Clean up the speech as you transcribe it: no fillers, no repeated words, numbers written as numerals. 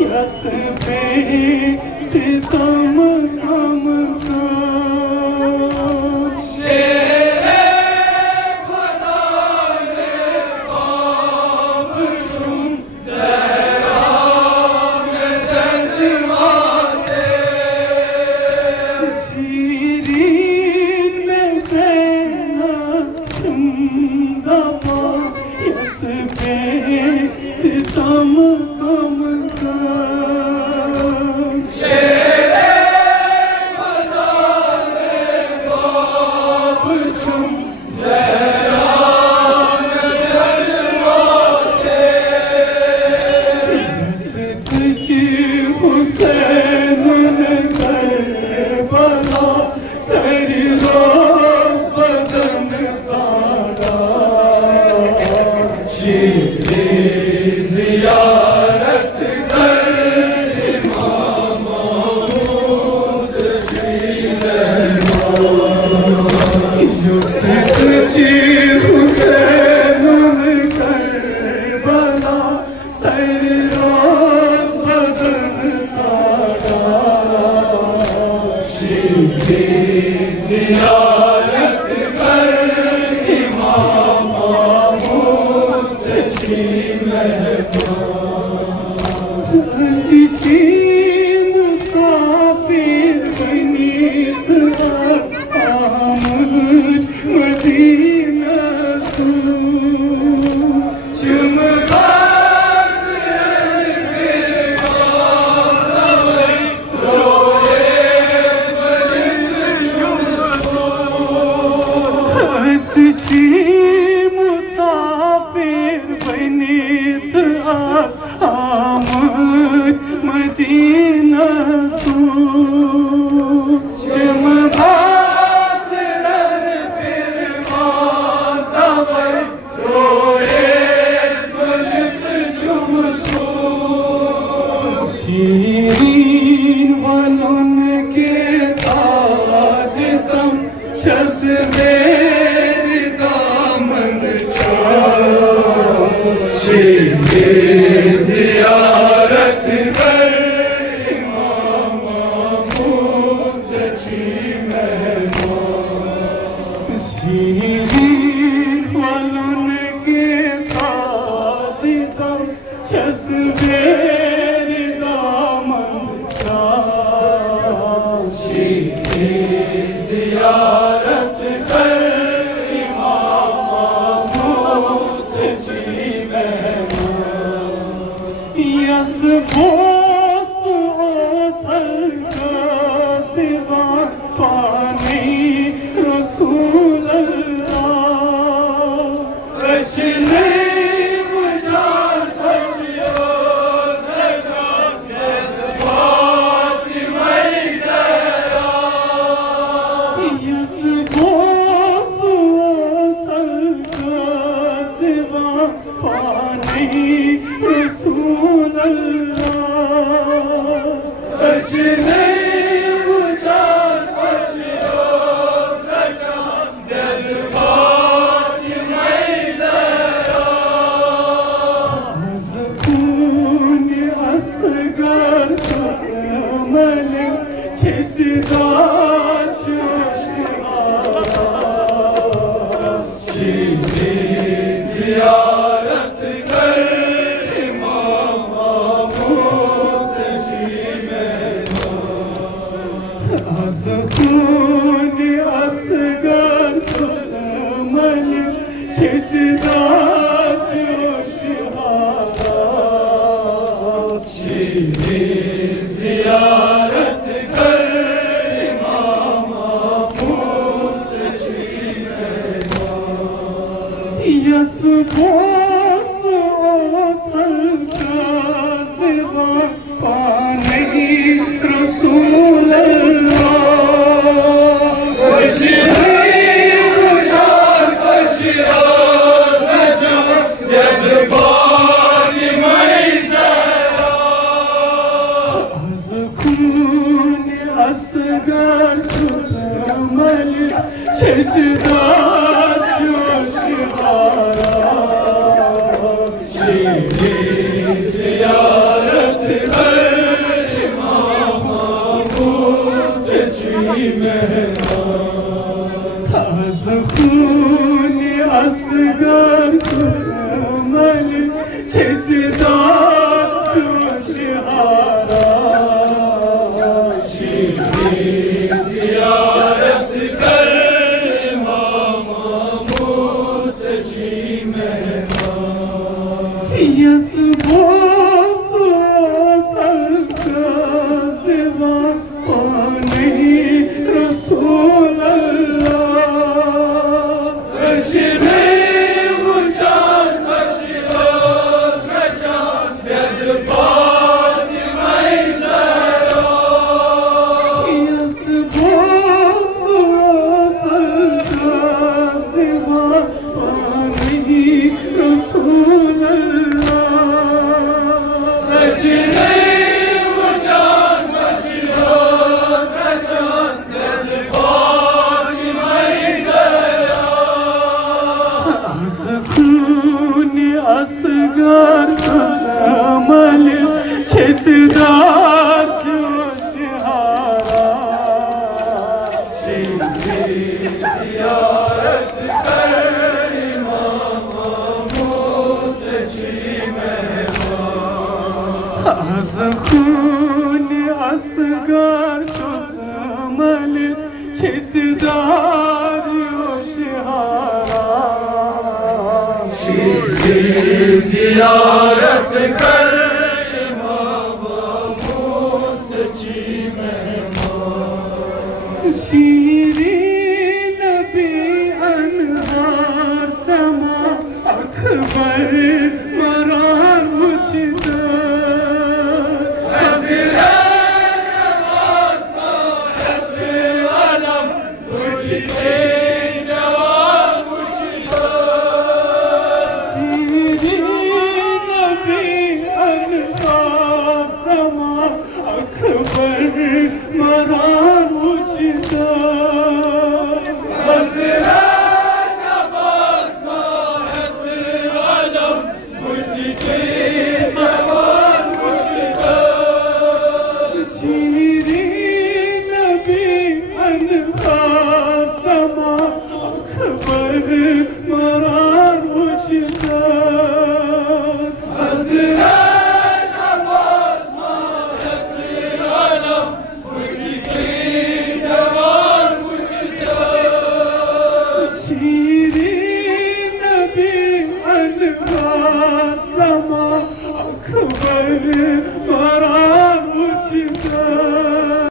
yes पे सितम कम का शेरे खुदा ने ख्वाब चुम ज़हरा में जज्बाते शीरीन में ज़ैना चुमदमा यस पे सितम कम का शेरे खुदा ने ख्वाब चुम ज़हरा में जज्बाते यस तुझी हुसैन ने करबला सरी रोज़ बदन सारा शीरे ज़ियारत कर इमाम महमूद तशरीफ़ लाए यस तुझी हुसैन ने करबला सरी रोज़ बदन सारा शीरे ज़ियारत कर इमाम महमूद तशरीफ़ लाए हंसी मुसाफिर बनीत आमद मदीना तू चुमगास हंसी मुसाफिर बनीत आमद मदीना तू चमगास रन फिर मातवर रोएस मलिक चुमसू शीरीन वलन के साथ तम छस मेरी दामन छाओ शीरे ज़ियारत कर इमाम महमूद तशरीफ़ लाए शीरीन वलन के साथ तम छस मेरी दामन छाओ शीरे ज़ियारत कर इमाम महमूद तशरीफ़ लाए यस बोस ओ सरकार सिवा पानी रसूल अल्लाह कशने मुझार कशियो सजा फातिमा ज़हरा यस बोस ओ सरकार सिवा पानी रसूल अल्लाह कशने मुझार कशियो सजा फातिमा ज़हरा ज़कून असगर कसमल छिसदार चुशवारा शीरे ज़ियारत कर इमाम महमूद तशरीफ़ लाए ज़कून असगर कसमल छिसदार चुशवारा शीरे ज़ियारत कर इमाम महमूद तशरीफ़ लाए यस बोस ओ सरकार सिवा पानी रसूल अल्लाह ज़ियारत Asgar kızamalı çetidar coşhara Şimdi ziyaret eder İmam-ı seçime Azkuni asgar kızamalı çetidar coşhara ziyaret कर İmam-ı seçime Şirin Nebi Enhar Sema Akbar Marar Muçida Haziran Namaz Sahet Alam Muçida Akbar marar uçida